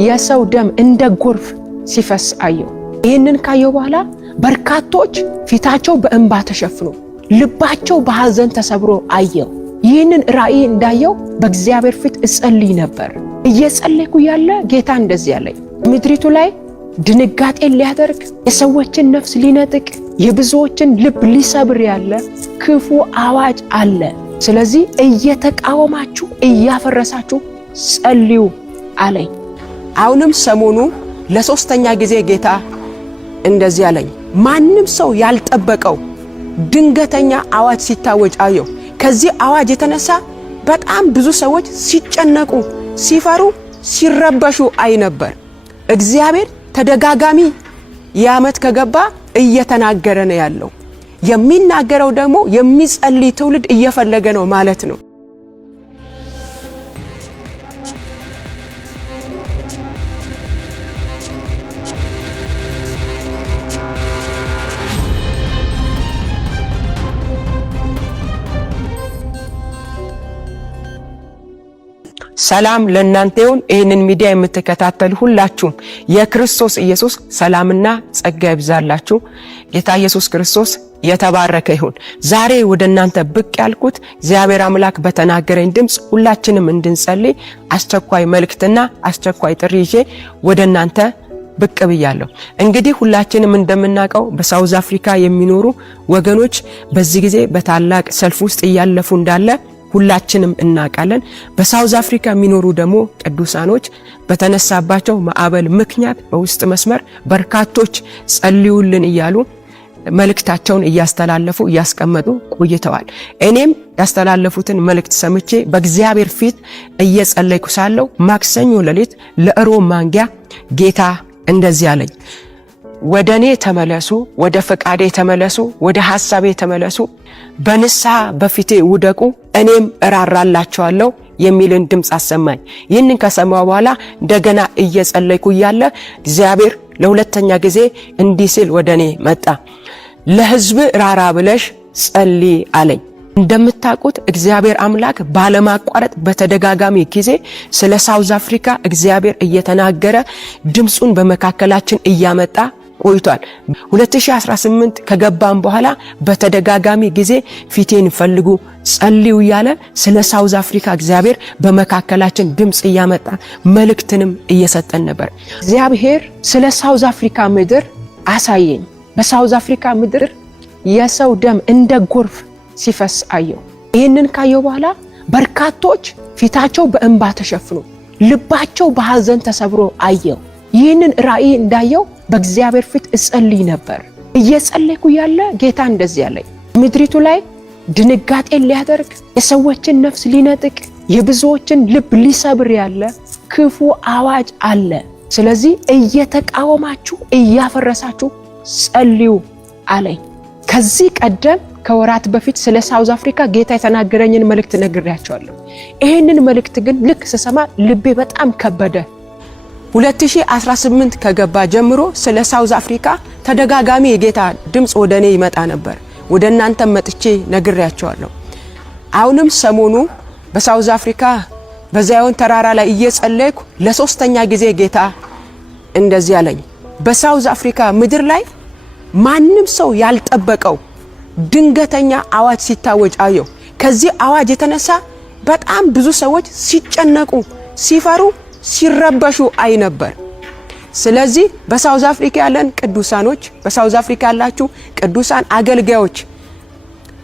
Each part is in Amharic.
የሰው ደም እንደ ጎርፍ ሲፈስ አየሁ። ይህንን ካየሁ በኋላ በርካቶች ፊታቸው በእንባ ተሸፍኖ ልባቸው በሐዘን ተሰብሮ አየሁ። ይህንን ራእይ እንዳየው በእግዚአብሔር ፊት እጸልይ ነበር። እየጸለይኩ ያለ ጌታ እንደዚህ ያለኝ ምድሪቱ ላይ ድንጋጤን ሊያደርግ የሰዎችን ነፍስ ሊነጥቅ የብዙዎችን ልብ ሊሰብር ያለ ክፉ አዋጅ አለ። ስለዚህ እየተቃወማችሁ እያፈረሳችሁ ጸልዩ አለኝ። አሁንም ሰሞኑ ለሶስተኛ ጊዜ ጌታ እንደዚህ ያለኝ ማንም ሰው ያልጠበቀው ድንገተኛ አዋጅ ሲታወጅ አየሁ። ከዚህ አዋጅ የተነሳ በጣም ብዙ ሰዎች ሲጨነቁ፣ ሲፈሩ፣ ሲረበሹ አይ ነበር። እግዚአብሔር ተደጋጋሚ የዓመት ከገባ እየተናገረ ነው ያለው። የሚናገረው ደግሞ የሚጸልይ ትውልድ እየፈለገ ነው ማለት ነው። ሰላም ለእናንተ ይሁን። ይህንን ሚዲያ የምትከታተሉ ሁላችሁም የክርስቶስ ኢየሱስ ሰላምና ጸጋ ይብዛላችሁ። ጌታ ኢየሱስ ክርስቶስ የተባረከ ይሁን። ዛሬ ወደ እናንተ ብቅ ያልኩት እግዚአብሔር አምላክ በተናገረኝ ድምጽ ሁላችንም እንድንጸልይ አስቸኳይ መልእክትና አስቸኳይ ጥሪ ይዤ ወደ እናንተ ብቅ ብያለሁ። እንግዲህ ሁላችንም እንደምናውቀው በሳውዝ አፍሪካ የሚኖሩ ወገኖች በዚህ ጊዜ በታላቅ ሰልፍ ውስጥ እያለፉ እንዳለ ሁላችንም እናውቃለን። በሳውዝ አፍሪካ የሚኖሩ ደግሞ ቅዱሳኖች በተነሳባቸው ማዕበል ምክንያት በውስጥ መስመር በርካቶች ጸልዩልን እያሉ መልእክታቸውን እያስተላለፉ እያስቀመጡ ቆይተዋል። እኔም ያስተላለፉትን መልእክት ሰምቼ በእግዚአብሔር ፊት እየጸለይኩ ሳለሁ ማክሰኞ ሌሊት ለእሮብ ማንጊያ ጌታ እንደዚህ አለኝ፣ ወደኔ ተመለሱ፣ ወደ ፈቃዴ ተመለሱ፣ ወደ ሐሳቤ ተመለሱ፣ በንስሐ በፊቴ ውደቁ፣ እኔም እራራላችኋለሁ የሚልን ድምጽ አሰማኝ። ይህንን ከሰማሁ በኋላ እንደገና እየጸለይኩ ያለ እግዚአብሔር ለሁለተኛ ጊዜ እንዲህ ሲል ወደኔ መጣ። ለሕዝብ ራራ ብለሽ ጸልይ አለኝ። እንደምታውቁት እግዚአብሔር አምላክ ባለማቋረጥ በተደጋጋሚ ጊዜ ስለ ሳውዝ አፍሪካ እግዚአብሔር እየተናገረ ድምጹን በመካከላችን እያመጣ ቆይቷል። 2018 ከገባን በኋላ በተደጋጋሚ ጊዜ ፊቴን ፈልጉ ጸልዩ ያለ ስለ ሳውዝ አፍሪካ እግዚአብሔር በመካከላችን ድምጽ እያመጣ መልእክትንም እየሰጠን ነበር። እግዚአብሔር ስለ ሳውዝ አፍሪካ ምድር አሳየኝ። በሳውዝ አፍሪካ ምድር የሰው ደም እንደ ጎርፍ ሲፈስ አየሁ። ይህንን ካየሁ በኋላ በርካቶች ፊታቸው በእንባ ተሸፍኖ ልባቸው በሐዘን ተሰብሮ አየሁ። ይህንን ራእይ እንዳየው በእግዚአብሔር ፊት እጸልይ ነበር። እየጸለይኩ ያለ ጌታ እንደዚህ ያለኝ ምድሪቱ ላይ ድንጋጤን ሊያደርግ የሰዎችን ነፍስ ሊነጥቅ የብዙዎችን ልብ ሊሰብር ያለ ክፉ አዋጅ አለ። ስለዚህ እየተቃወማችሁ እያፈረሳችሁ ጸልዩ አለኝ። ከዚህ ቀደም ከወራት በፊት ስለ ሳውዝ አፍሪካ ጌታ የተናገረኝን መልእክት ነግሬያቸዋለሁ። ይህንን መልእክት ግን ልክ ስሰማ ልቤ በጣም ከበደ። 2018 ከገባ ጀምሮ ስለ ሳውዝ አፍሪካ ተደጋጋሚ የጌታ ድምጽ ወደኔ ይመጣ ነበር። ወደ እናንተ መጥቼ ነግሬያቸዋለሁ። አሁንም ሰሞኑ በሳውዝ አፍሪካ በዛዮን ተራራ ላይ እየጸለይኩ ለሶስተኛ ጊዜ ጌታ እንደዚህ ያለኝ በሳውዝ አፍሪካ ምድር ላይ ማንም ሰው ያልጠበቀው ድንገተኛ አዋጅ ሲታወጅ አየሁ። ከዚህ አዋጅ የተነሳ በጣም ብዙ ሰዎች ሲጨነቁ፣ ሲፈሩ፣ ሲረበሹ አይ ነበር። ስለዚህ በሳውዝ አፍሪካ ያለን ቅዱሳኖች፣ በሳውዝ አፍሪካ ያላችሁ ቅዱሳን አገልጋዮች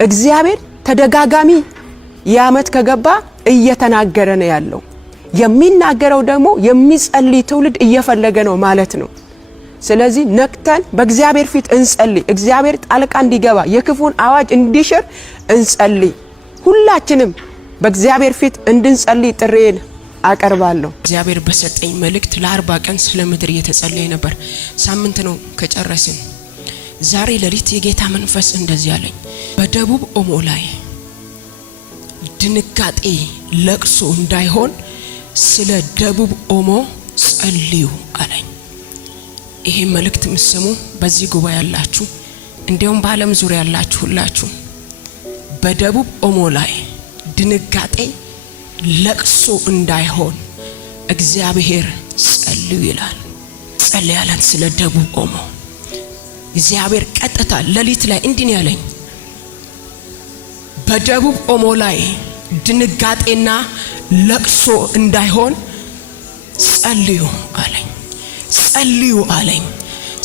እግዚአብሔር ተደጋጋሚ የዓመት ከገባ እየተናገረ ነው ያለው። የሚናገረው ደግሞ የሚጸልይ ትውልድ እየፈለገ ነው ማለት ነው። ስለዚህ ነቅተን በእግዚአብሔር ፊት እንጸልይ። እግዚአብሔር ጣልቃ እንዲገባ የክፉን አዋጅ እንዲሽር እንጸልይ። ሁላችንም በእግዚአብሔር ፊት እንድንጸልይ ጥሬን አቀርባለሁ። እግዚአብሔር በሰጠኝ መልእክት ለ40 ቀን ስለ ምድር እየተጸለየ ነበር። ሳምንት ነው ከጨረስን። ዛሬ ሌሊት የጌታ መንፈስ እንደዚህ አለኝ፣ በደቡብ ኦሞ ላይ ድንጋጤ ለቅሶ እንዳይሆን ስለ ደቡብ ኦሞ ጸልዩ አለኝ። ይሄ መልእክት ምሰሙ በዚህ ጉባኤ ያላችሁ እንዲሁም በዓለም ዙሪያ ያላችሁ ሁላችሁ በደቡብ ኦሞ ላይ ድንጋጤ ለቅሶ እንዳይሆን እግዚአብሔር ጸልዩ። ጸልዩ ይላል። ጸልያለን ስለ ደቡብ ኦሞ። እግዚአብሔር ቀጥታ ሌሊት ላይ እንዲህ ነው ያለኝ፣ በደቡብ ኦሞ ላይ ድንጋጤና ለቅሶ እንዳይሆን ጸልዩ አለኝ። ጸልዩ አለኝ።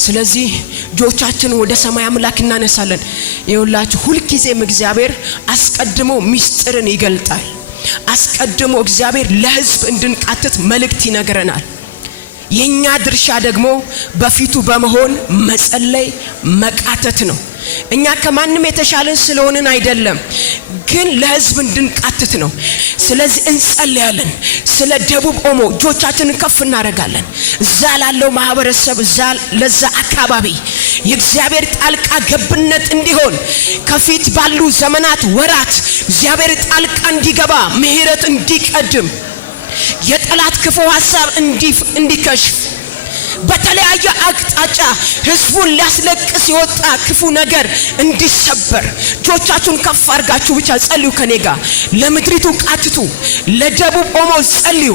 ስለዚህ እጆቻችንን ወደ ሰማይ አምላክ እናነሳለን። ይኸውላችሁ ሁልጊዜም እግዚአብሔር አስቀድሞ ምስጢርን ይገልጣል። አስቀድሞ እግዚአብሔር ለሕዝብ እንድንቃትት መልእክት ይነግረናል። የኛ ድርሻ ደግሞ በፊቱ በመሆን መጸለይ መቃተት ነው። እኛ ከማንም የተሻለን ስለሆነን አይደለም፣ ግን ለሕዝብ እንድንቃትት ነው። ስለዚህ እንጸልያለን። ስለ ደቡብ ኦሞ እጆቻችንን ከፍ እናደርጋለን። እዛ ላለው ማህበረሰብ፣ እዛ ለዛ አካባቢ የእግዚአብሔር ጣልቃ ገብነት እንዲሆን ከፊት ባሉ ዘመናት ወራት እግዚአብሔር ጣልቃ እንዲገባ ምሕረት እንዲቀድም የጠላት ክፉ ሐሳብ እንዲከሽፍ በተለያየ አቅጣጫ ህዝቡን ሊያስለቅስ የወጣ ክፉ ነገር እንዲሰበር እጆቻችሁን ከፍ አድርጋችሁ ብቻ ጸልዩ ከኔ ጋር። ለምድሪቱ ቃትቱ፣ ለደቡብ ኦሞ ጸልዩ።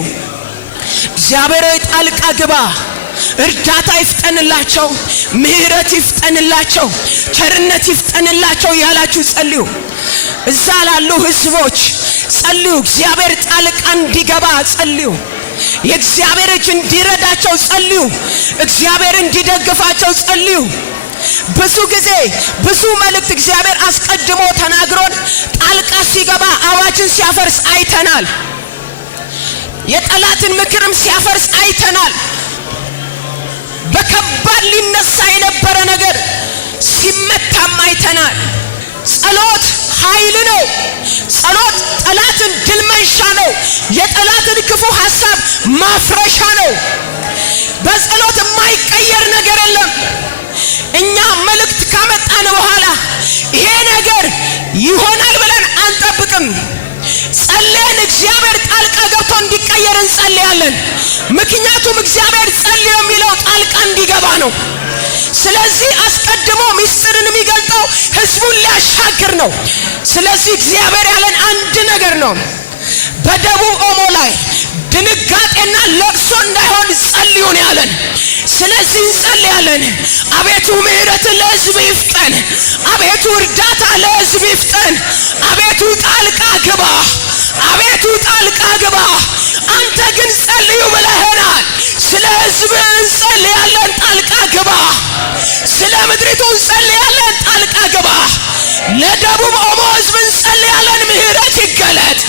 እግዚአብሔር ጣልቃ ግባ፣ እርዳታ ይፍጠንላቸው፣ ምሕረት ይፍጠንላቸው፣ ቸርነት ይፍጠንላቸው ያላችሁ ጸልዩ። እዛ ላሉ ህዝቦች ጸልዩ። እግዚአብሔር ጣልቃ እንዲገባ ጸልዩ። የእግዚአብሔር እጅ እንዲረዳቸው ጸልዩ። እግዚአብሔር እንዲደግፋቸው ጸልዩ። ብዙ ጊዜ ብዙ መልእክት እግዚአብሔር አስቀድሞ ተናግሮን ጣልቃ ሲገባ አዋጅን ሲያፈርስ አይተናል። የጠላትን ምክርም ሲያፈርስ አይተናል። በከባድ ሊነሳ የነበረ ነገር ሲመታም አይተናል። ጸሎት ኃይል ነው። ጸሎት ጠላትን ድል መንሻ ነው። የጠላትን ክፉ ሐሳብ ማፍረሻ ነው። በጸሎት የማይቀየር ነገር የለም። እኛ መልእክት ካመጣን በኋላ ይሄ ነገር ይሆናል ብለን አንጠብቅም። ጸልየን እግዚአብሔር ጣልቃ ገብቶ እንዲቀየር እንጸልያለን። ምክንያቱም እግዚአብሔር ጸልዩ የሚለው ጣልቃ እንዲገባ ነው። ስለዚህ አስቀድሞ ምስጢርን የሚገልጠው ህዝቡን ሊያሻግር ነው። ስለዚህ እግዚአብሔር ያለን አንድ ነገር ነው። በደቡብ ኦሞ ላይ ድንጋጤና ለቅሶ እንዳይሆን ጸልዩ ነው ያለን። ስለዚህ እንጸልያለን። አቤቱ ምሕረት ለሕዝብ ይፍጠን። አቤቱ እርዳታ ለሕዝብ ይፍጠን። አቤቱ ጣልቃ ግባ። አቤቱ ጣልቃ ግባ። አንተ ግን ጸልዩ ብለህናል። ስለ ሕዝብ እንጸልያለን፣ ጣልቃ ግባ። ስለ ምድሪቱ እንጸልያለን፣ ጣልቃ ግባ። ለደቡብ ኦሞ ሕዝብ እንጸልያለን፣ ምሕረት ይገለጥ፣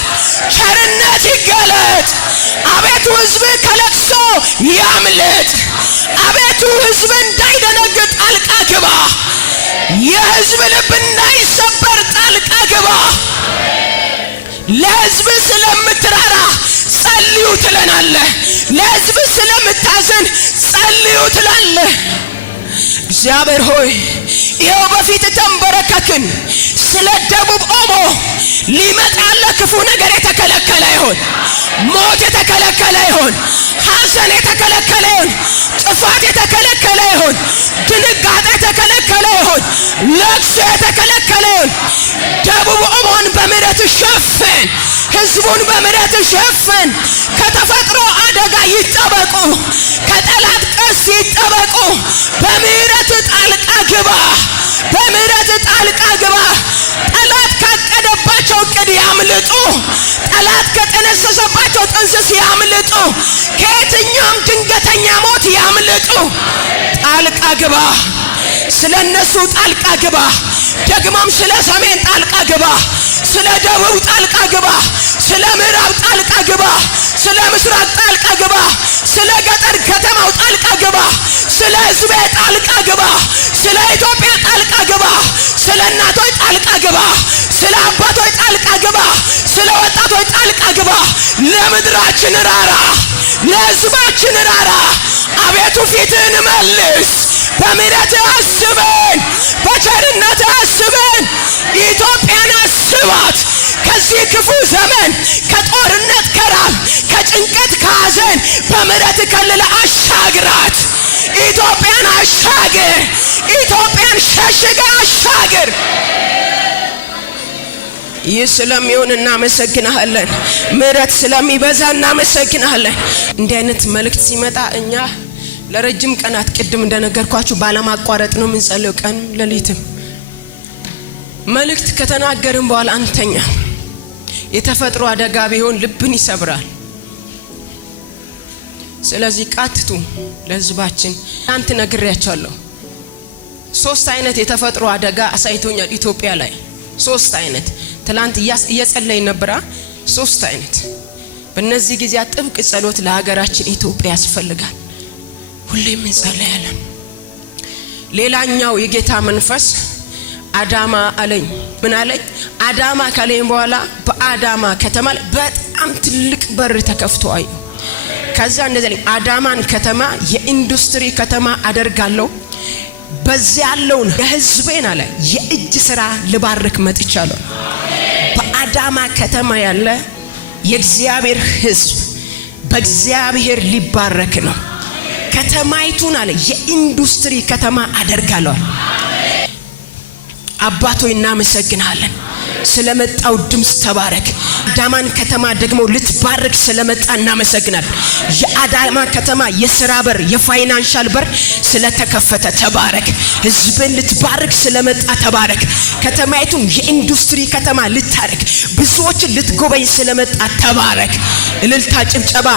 ቸርነት ይገለጥ። አቤቱ ሕዝብ ከለቅሶ ያምልጥ። አቤቱ ሕዝብ እንዳይደነግጥ ጣልቃ ግባ። የሕዝብ ልብ እንዳይሰበር ጣልቃ ግባ። ለሕዝብ ስለምትራራ ጸልዩ ትለናለህ። ለሕዝብ ስለምታዘን ጸልዩ ትላለህ። እግዚአብሔር ሆይ ይኸው በፊት ተንበረከክን። ስለ ደቡብ ኦሞ ሊመጣ ያለ ክፉ ነገር የተከለከለ ይሆን፣ ሞት የተከለከለ ይሆን፣ ሐዘን የተከለከለ ይሆን፣ ጥፋት የተከለከለ ይሆን፣ ድንጋጤ የተከለከለ ይሆን፣ ለቅሶ የተከለከለ ይሆን። ደቡብ ኦሞን በምሕረት ሸፍን፣ ሕዝቡን በምሕረት ሸፍን። ከተፈጥሮ አደጋ ይጠበቁ፣ ከጠላት ቀስ ይጠበቁ። በምሕረት ጣልቃ ግባ፣ በምሕረት ጣልቃ ግባ። ጠላት ካቀደባቸው እቅድ ያምልጡ። ጠላት ከጠነሰሰባቸው ጥንስስ ያምልጡ። ከየትኛውም ድንገተኛ ሞት ያምልጡ። ጣልቃ ግባ። ስለ እነሱ ጣልቃ ግባ። ደግሞም ስለ ሰሜን ጣልቃ ግባ። ስለ ደቡብ ጣልቃ ግባ። ስለ ምዕራብ ጣልቃ ግባ። ስለ ምስራቅ ጣልቃ ግባ። ስለ ገጠር ከተማው ጣልቃ ግባ። ስለ ሕዝቤ ጣልቃ ግባ። ስለ ኢትዮጵያ ጣልቃ ግባ። ስለ እናቶች ጣልቃ ግባ። ስለ አባቶች ጣልቃ ግባ። ስለ ወጣቶች ጣልቃ ግባ። ለምድራችን ራራ፣ ለሕዝባችን ራራ። አቤቱ ፊትህን መልስ። በምሕረት አስበን፣ በቸርነት አስበን። ኢትዮጵያን አስባት። ከዚህ ክፉ ዘመን ከጦርነት፣ ከራብ፣ ከጭንቀት፣ ከሐዘን በምሕረት ከልለ አሻግራት። ኢትዮጵያን አሻግር። ኢትዮጵያን ሸሽገ አሻግር። ይህ ስለሚሆን እናመሰግናለን። ምሕረት ስለሚበዛ እናመሰግናለን። እንዲህ አይነት መልእክት ሲመጣ እኛ ለረጅም ቀናት ቅድም እንደነገርኳችሁ ባለማቋረጥ ነው የምንጸልየው፣ ቀን ሌሊትም። መልእክት ከተናገርን በኋላ አንተኛ የተፈጥሮ አደጋ ቢሆን ልብን ይሰብራል። ስለዚህ ቃትቱ ለህዝባችን አንተ ነግሬያቸዋለሁ። 3 አይነት የተፈጥሮ አደጋ አሳይቶኛል ኢትዮጵያ ላይ 3 አይነት። ትላንት እየጸለይን ነበር 3 አይነት። በእነዚህ ጊዜያት ጥብቅ ጸሎት ለሀገራችን ኢትዮጵያ ያስፈልጋል። ሁሌም እንጸልያለን። ሌላኛው የጌታ መንፈስ አዳማ አለኝ። ምን አለኝ? አዳማ ካለኝ በኋላ በአዳማ ከተማ በጣም ትልቅ በር ተከፍቶ አይ። ከዛ እንደዚህ አዳማን ከተማ የኢንዱስትሪ ከተማ አደርጋለሁ፣ በዚያ ያለውን የህዝቤን አለ የእጅ ስራ ልባርክ መጥቻለሁ። በአዳማ ከተማ ያለ የእግዚአብሔር ህዝብ በእግዚአብሔር ሊባረክ ነው። ከተማይቱን አለ የኢንዱስትሪ ከተማ አደርጋለሁ። አባቶይ እናመሰግናለን ስለመጣው ድምጽ ተባረክ። አዳማን ከተማ ደግሞ ልትባርክ ስለመጣ እናመሰግናለን። የአዳማ ከተማ የሥራ በር የፋይናንሻል በር ስለተከፈተ ተባረክ። ህዝብን ልትባርክ ስለመጣ ተባረክ። ከተማይቱን የኢንዱስትሪ ከተማ ልታረክ ብዙዎችን ልትጎበኝ ስለመጣ ተባረክ። እልልታ ጭብጨባ።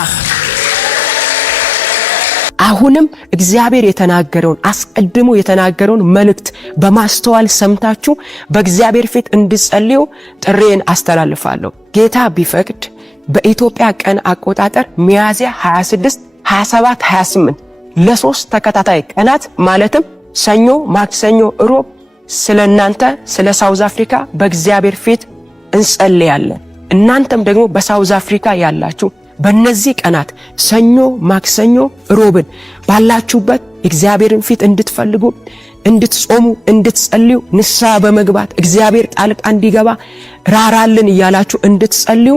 አሁንም እግዚአብሔር የተናገረውን አስቀድሞ የተናገረውን መልእክት በማስተዋል ሰምታችሁ በእግዚአብሔር ፊት እንድጸልዩ ጥሬን አስተላልፋለሁ። ጌታ ቢፈቅድ በኢትዮጵያ ቀን አቆጣጠር ሚያዝያ 26፣ 27፣ 28 ለ3 ተከታታይ ቀናት ማለትም ሰኞ፣ ማክሰኞ፣ ሮብ ስለናንተ ስለ ሳውዝ አፍሪካ በእግዚአብሔር ፊት እንጸልያለን። እናንተም ደግሞ በሳውዝ አፍሪካ ያላችሁ በእነዚህ ቀናት ሰኞ፣ ማክሰኞ፣ ሮብን ባላችሁበት እግዚአብሔርን ፊት እንድትፈልጉ፣ እንድትጾሙ፣ እንድትጸልዩ ንስሐ በመግባት እግዚአብሔር ጣልቃ እንዲገባ ራራልን እያላችሁ እንድትጸልዩ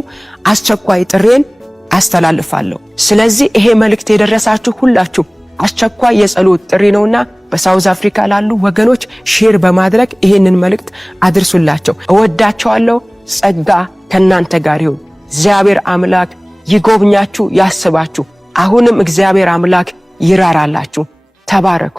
አስቸኳይ ጥሬን አስተላልፋለሁ። ስለዚህ ይሄ መልእክት የደረሳችሁ ሁላችሁ አስቸኳይ የጸሎት ጥሪ ነውና በሳውዝ አፍሪካ ላሉ ወገኖች ሼር በማድረግ ይሄንን መልእክት አድርሱላቸው። እወዳቸዋለሁ። ጸጋ ከናንተ ጋር ይሁን። እግዚአብሔር አምላክ ይጎብኛችሁ፣ ያስባችሁ። አሁንም እግዚአብሔር አምላክ ይራራላችሁ። ተባረኩ።